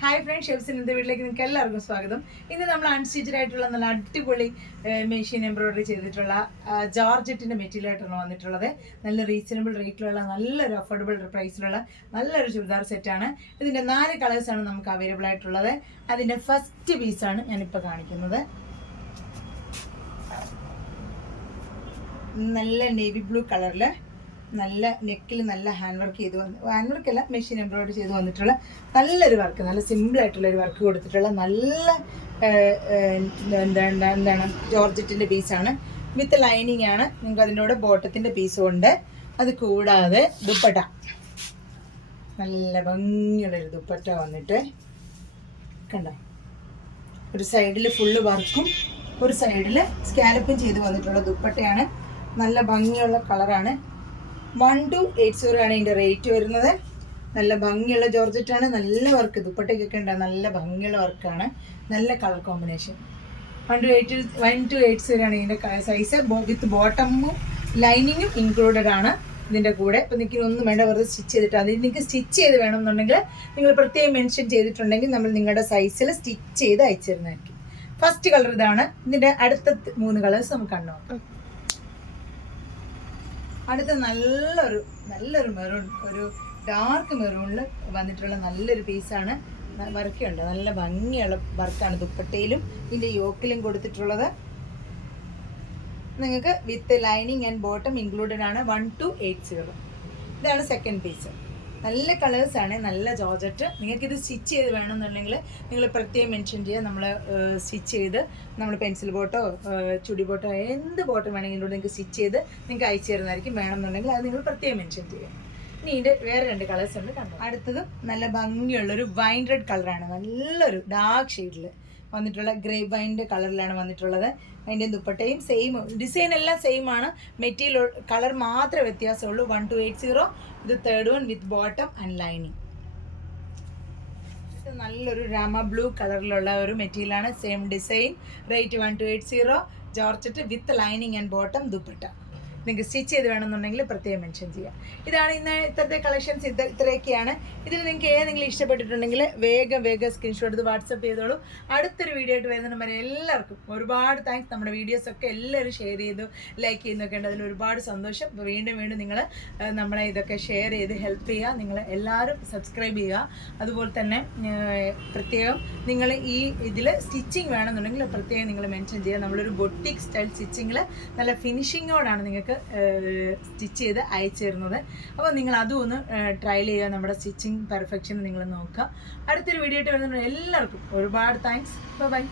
Hi friends, ഷെഫ്സിൻ ഇന്നത്തെ വീട്ടിലേക്ക് നിങ്ങൾക്ക് എല്ലാവർക്കും സ്വാഗതം. ഇന്ന് നമ്മൾ അൺസ്റ്റിച്ചഡ് ആയിട്ടുള്ള നല്ല അടിപൊളി മെഷീൻ എംബ്രോയിഡറി ചെയ്തിട്ടുള്ള ജോർജറ്റിൻ്റെ മെറ്റീരിയലായിട്ടാണ് വന്നിട്ടുള്ളത്. നല്ല റീസണബിൾ റേറ്റിലുള്ള നല്ലൊരു അഫോർഡബിൾ പ്രൈസിലുള്ള നല്ലൊരു ചുരിദാർ സെറ്റാണ്. ഇതിൻ്റെ 4 കളേഴ്സാണ് നമുക്ക് അവൈലബിൾ ആയിട്ടുള്ളത്. അതിൻ്റെ ഫസ്റ്റ് പീസാണ് ഞാനിപ്പോൾ കാണിക്കുന്നത്. നല്ല നേവി ബ്ലൂ കളറിൽ നല്ല നെക്കിൽ നല്ല ഹാൻഡ് വർക്ക് ചെയ്ത് ഹാൻഡ് വർക്കല്ല, മെഷീൻ എംബ്രോയിഡറി ചെയ്ത് വന്നിട്ടുള്ള നല്ലൊരു വർക്ക്, നല്ല സിമ്പിളായിട്ടുള്ളൊരു വർക്ക് കൊടുത്തിട്ടുള്ള നല്ല എന്താണ് ജോർജറ്റിൻ്റെ പീസാണ്. വിത്ത് ലൈനിങ് ആണ്. നിങ്ങൾക്ക് അതിൻ്റെ കൂടെ ബോട്ടത്തിൻ്റെ പീസും ഉണ്ട്. അത് കൂടാതെ ദുപ്പട്ട, നല്ല ഭംഗിയുള്ളൊരു ദുപ്പട്ട വന്നിട്ട് കണ്ടോ, ഒരു സൈഡിൽ ഫുള്ള് വർക്കും ഒരു സൈഡിൽ സ്കാലപ്പും ചെയ്ത് വന്നിട്ടുള്ള ദുപ്പട്ടയാണ്. നല്ല ഭംഗിയുള്ള കളറാണ്. 1280 ആണ് ഇതിൻ്റെ റേറ്റ് വരുന്നത്. നല്ല ഭംഗിയുള്ള ജോർജറ്റാണ്. നല്ല വർക്ക്, ദുപ്പട്ടയ്ക്കൊക്കെ ഉണ്ട്. നല്ല ഭംഗിയുള്ള വർക്കാണ്. നല്ല കളർ കോമ്പിനേഷൻ. 1280 ആണ് ഇതിൻ്റെ സൈസ്. വിത്ത് ബോട്ടമും ലൈനിങ്ങും ഇൻക്ലൂഡഡ് ആണ് ഇതിൻ്റെ കൂടെ. ഇപ്പം നിങ്ങൾക്ക് ഒന്നും വേണ്ട, വെറുതെ സ്റ്റിച്ച് ചെയ്തിട്ട് അത് നിങ്ങൾക്ക് സ്റ്റിച്ച് ചെയ്ത് വേണമെന്നുണ്ടെങ്കിൽ നിങ്ങൾ പ്രത്യേകം മെൻഷൻ ചെയ്തിട്ടുണ്ടെങ്കിൽ നമ്മൾ നിങ്ങളുടെ സൈസിൽ സ്റ്റിച്ച് ചെയ്ത് അയച്ചു തരുന്നതായിരിക്കും. ഫസ്റ്റ് കളർ ഇതാണ്. ഇതിൻ്റെ അടുത്ത 3 കളേഴ്സ് നമുക്ക് കണ്ടു. അടുത്ത നല്ലൊരു മെറൂൺ, ഒരു ഡാർക്ക് മെറൂണിൽ വന്നിട്ടുള്ള നല്ലൊരു പീസാണ്. വർക്കുണ്ട്, നല്ല ഭംഗിയുള്ള വർക്കാണ് ദുപ്പട്ടയിലും ഇതിൻ്റെ യോക്കിലും കൊടുത്തിട്ടുള്ളത്. നിങ്ങൾക്ക് with lining and bottom included ആണ്. 1280. ഇതാണ് സെക്കൻഡ് പീസ്. നല്ല കളേഴ്സാണ്, നല്ല ജോർജറ്റ്. നിങ്ങൾക്കിത് സ്റ്റിച്ച് ചെയ്ത് വേണമെന്നുണ്ടെങ്കിൽ നിങ്ങൾ പ്രത്യേകം മെൻഷൻ ചെയ്യുക. നമ്മൾ സ്റ്റിച്ച് ചെയ്ത് നമ്മൾ പെൻസിൽ ബോട്ടോ ചുടി ബോട്ടോ എന്ത് ബോട്ടം വേണമെങ്കിലും നിങ്ങൾക്ക് സ്റ്റിച്ച് ചെയ്ത് നിങ്ങൾക്ക് അയച്ചു തരുന്നതായിരിക്കും. വേണമെന്നുണ്ടെങ്കിൽ അത് നിങ്ങൾ പ്രത്യേകം മെൻഷൻ ചെയ്യുക. ഇനി ഇതിൻ്റെ വേറെ 2 കളേഴ്സ് ഉണ്ട് കണ്ടോ. അടുത്തതും നല്ല ഭംഗിയുള്ളൊരു വൈൻ റെഡ് കളറാണ്. നല്ലൊരു ഡാർക്ക് ഷെയ്ഡിൽ വന്നിട്ടുള്ള ഗ്രേപ്പ് വൈൻ്റെ കളറിലാണ് വന്നിട്ടുള്ളത്. അതിൻ്റെ ദുപ്പട്ടയും സെയിം, ഡിസൈൻ എല്ലാം സെയിം ആണ്. മെറ്റീരിയൽ കളർ മാത്രമേ വ്യത്യാസമുള്ളൂ. 1280. ഇത് third one with bottom and lining. ഇത് നല്ലൊരു രാമ ബ്ലൂ കളറിലുള്ള ഒരു മെറ്റീരിയലാണ്. Same design. Rate 1280. Georgette with lining and bottom dupatta. നിങ്ങൾക്ക് സ്റ്റിച്ച് ചെയ്ത് വേണമെന്നുണ്ടെങ്കിൽ പ്രത്യേകം മെൻഷൻ ചെയ്യാം. ഇതാണ് ഇന്നത്തെ കളക്ഷൻസ്. ഇത്രയൊക്കെയാണ്. ഇതിൽ നിങ്ങൾക്ക് ഏതെങ്കിലും ഇഷ്ടപ്പെട്ടിട്ടുണ്ടെങ്കിൽ വേഗം സ്ക്രീൻഷോട്ട് എടുത്ത് വാട്സപ്പ് ചെയ്തോളൂ. അടുത്തൊരു വീഡിയോ ആയിട്ട് വരുന്ന വരെ എല്ലാവർക്കും ഒരുപാട് താങ്ക്സ്. നമ്മുടെ വീഡിയോസൊക്കെ എല്ലാവരും ഷെയർ ചെയ്തു ലൈക്ക് ചെയ്യുന്നൊക്കെ ഉണ്ട്. അതിൽ ഒരുപാട് സന്തോഷം. വീണ്ടും നിങ്ങൾ നമ്മളെ ഇതൊക്കെ ഷെയർ ചെയ്ത് ഹെൽപ്പ് ചെയ്യുക. നിങ്ങൾ എല്ലാവരും സബ്സ്ക്രൈബ് ചെയ്യുക. അതുപോലെ തന്നെ പ്രത്യേകം നിങ്ങൾ ഈ ഇതിൽ സ്റ്റിച്ചിങ് വേണമെന്നുണ്ടെങ്കിൽ പ്രത്യേകം നിങ്ങൾ മെൻഷൻ ചെയ്യുക. നമ്മളൊരു ബൊട്ടിക് സ്റ്റൈൽ സ്റ്റിച്ചിങ്ങിൽ നല്ല ഫിനിഷിങ്ങോടാണ് നിങ്ങൾക്ക് സ്റ്റിച്ച് ചെയ്ത് അയച്ചു തരുന്നത്. അപ്പോൾ നിങ്ങൾ അതും ഒന്ന് ട്രയൽ ചെയ്യുക. നമ്മുടെ സ്റ്റിച്ചിങ് പെർഫെക്ഷൻ നിങ്ങൾ നോക്കുക. അടുത്തൊരു വീഡിയോ ആയിട്ട് വരുന്ന എല്ലാവർക്കും ഒരുപാട് താങ്ക്സ്. ബൈ.